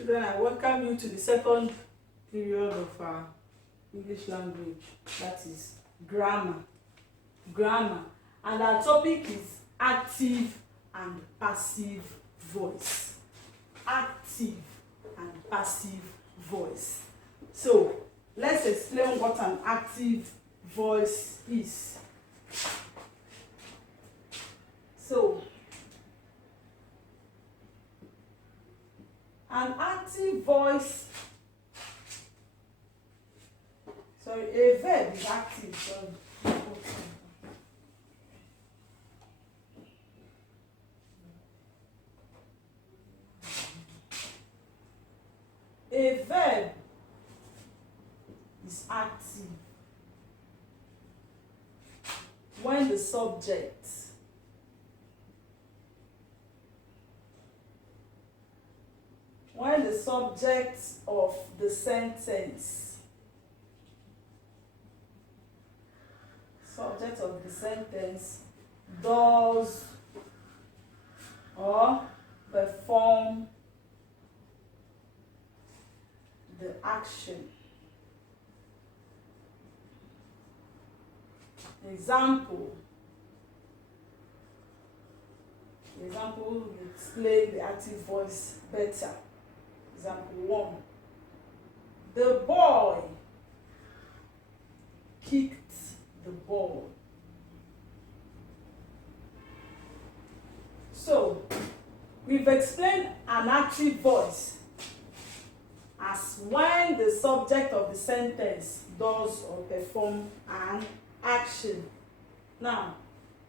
Children, I welcome you to the second period of our English language, that is grammar. And our topic is active and passive voice. Active and passive voice. So let's explain what an active voice is. So an active voice, a verb is active. A verb is active when the subject of the sentence does or perform the action. Example will explain the active voice better. Example 1. The boy kicked the ball. So, we've explained an active voice as when the subject of the sentence does or performs an action. Now,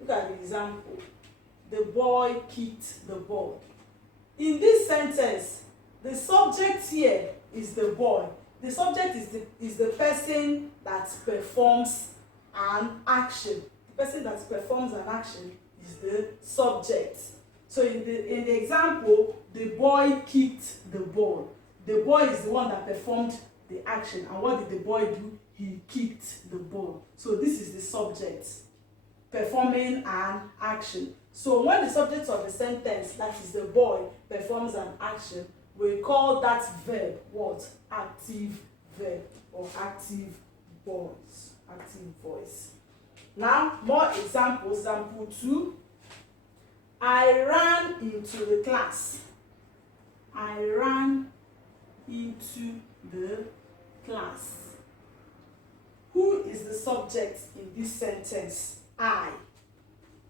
look at the example. The boy kicked the ball. In this sentence, the subject here is the boy. The subject is the person that performs an action. The person that performs an action is the subject. So in the example, the boy kicked the ball. The boy is the one that performed the action. And what did the boy do? He kicked the ball. So this is the subject performing an action. So when the subject of the sentence, that is the boy, performs an action, we call that verb what? Active verb or active voice. Active voice. Now, more examples. Example 2. I ran into the class. I ran into the class. Who is the subject in this sentence? I.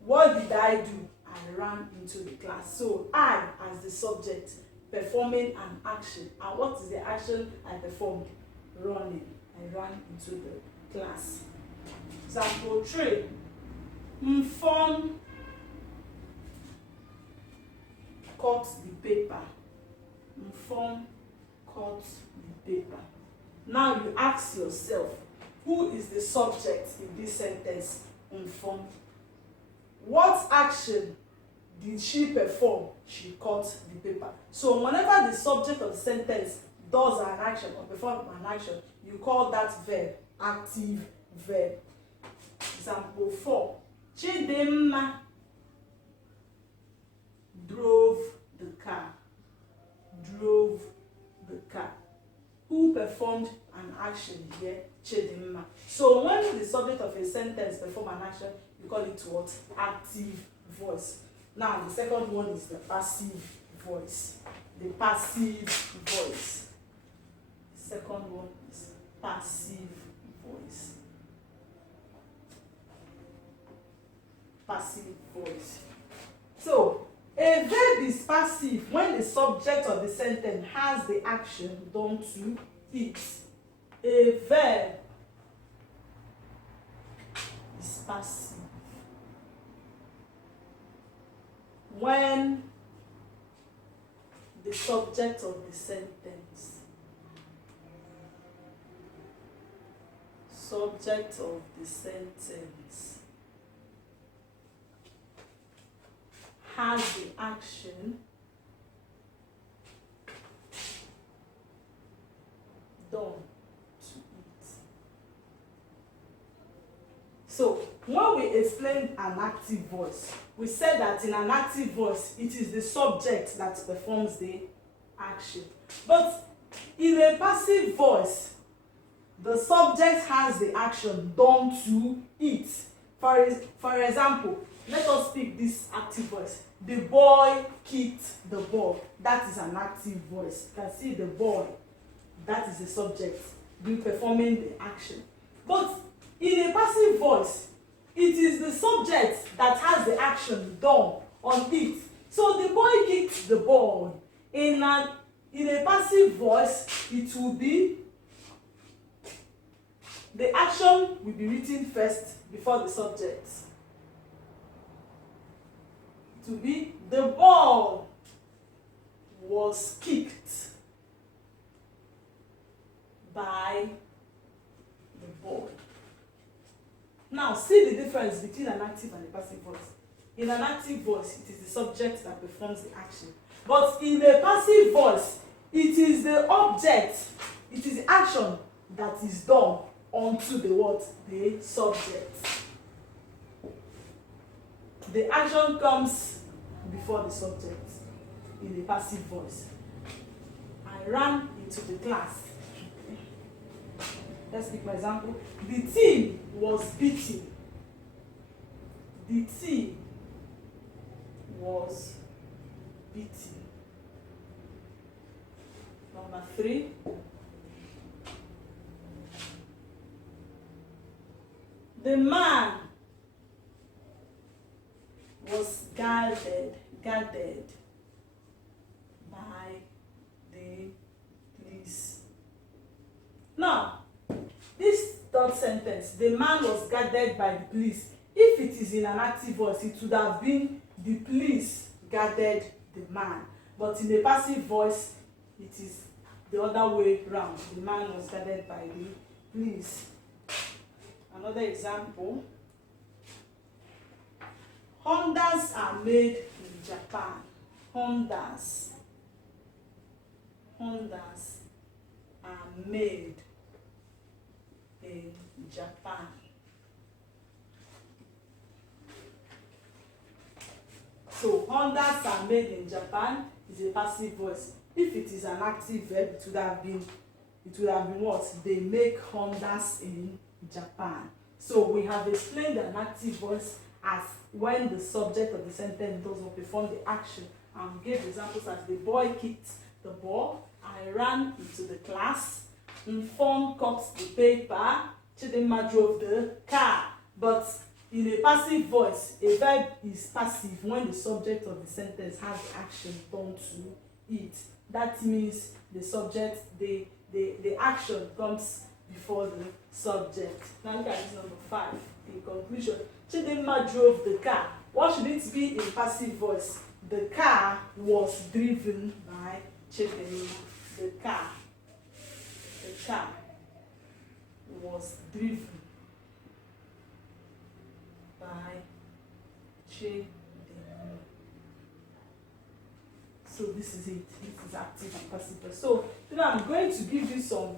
What did I do? I ran into the class. So I as the subject performing an action. And what is the action I performed? Running. I ran into the class. Example 3. Mfon cut the paper. Mfon cut the paper. Now you ask yourself, who is the subject in this sentence? Mfon. What action did she perform? She cut the paper. So whenever the subject of the sentence does an action or performs an action, you call that verb active verb. Example 4. Chidimma drove the car. Drove the car. Who performed an action here? Chidimma. So when the subject of a sentence performs an action, we call it what? Active voice. Now the second one is the passive voice. The passive voice. The second one is passive voice. Passive voice. So a verb is passive when the subject of the sentence has the action done to it. A verb is passive when the subject of the sentence has the action done to it. So when we explained an active voice, we said that in an active voice, it is the subject that performs the action. But in a passive voice, the subject has the action done to it. For example, let us pick this active voice. The boy kicked the ball. That is an active voice. You can see the boy. That is the subject performing the action. But in a passive voice, it is the subject that has the action done on it. So the boy kicked the ball. In a passive voice, it will be the action will be written first before the subject. It will be the ball was kicked by the boy. Now, see the difference between an active and a passive voice. In an active voice, it is the subject that performs the action. But in a passive voice, it is the object, it is the action that is done onto the what? The subject. The action comes before the subject in a passive voice. I ran into the class. Let's take my example. The team was beaten. The team was beaten. Number 3. The man was guarded by the police. Now, this third sentence, the man was guarded by the police. If it is in an active voice, it would have been the police guarded the man. But in a passive voice, it is the other way round. The man was guarded by the police. Another example. Hondas are made in Japan. Hondas are made in Japan. So Hondas are made in Japan is a passive voice. If it is an active verb, it would have been what? They make Hondas in Japan. So we have explained an active voice as when the subject of the sentence does not perform the action, and we gave examples as the boy kicked the ball, I ran into the class, Inform cut the paper, Chidinma drove the car. But in a passive voice, a verb is passive when the subject of the sentence has action done to it. That means the subject, the action comes before the subject. Now look at this number 5. In conclusion, Chidinma drove the car. What should it be in passive voice? The car was driven by Chidinma. The car was driven by Chidinma. So this is it. This is active and passive voice. So today I'm going to give you some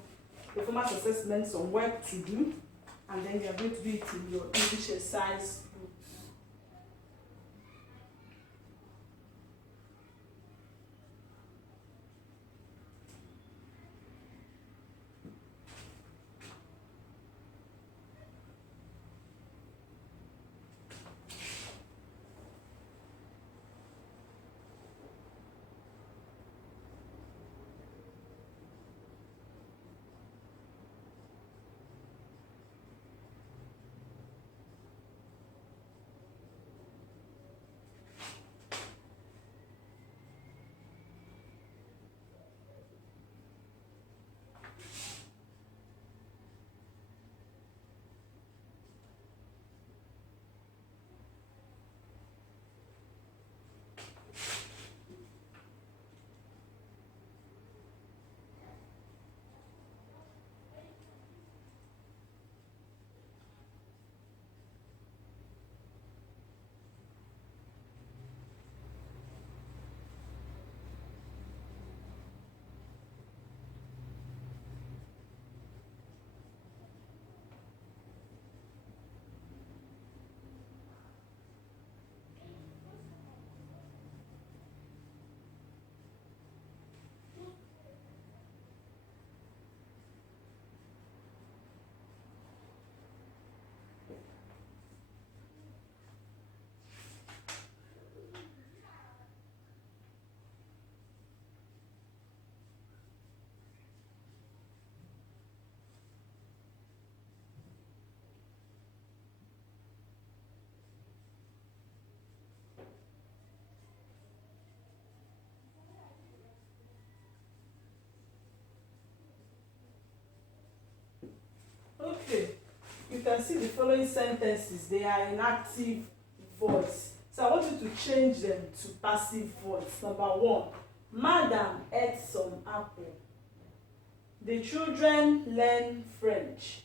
performance assessments, some work to do, and then you are going to do it in your English exercise books. can see the following sentences, they are in active voice. So I want you to change them to passive voice. Number 1, Madam ate some apple. The children learn French.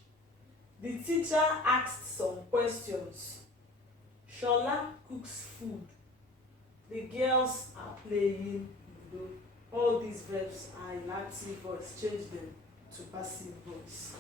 The teacher asked some questions. Shola cooks food. The girls are playing Ludo. All these verbs are in active voice. Change them to passive voice.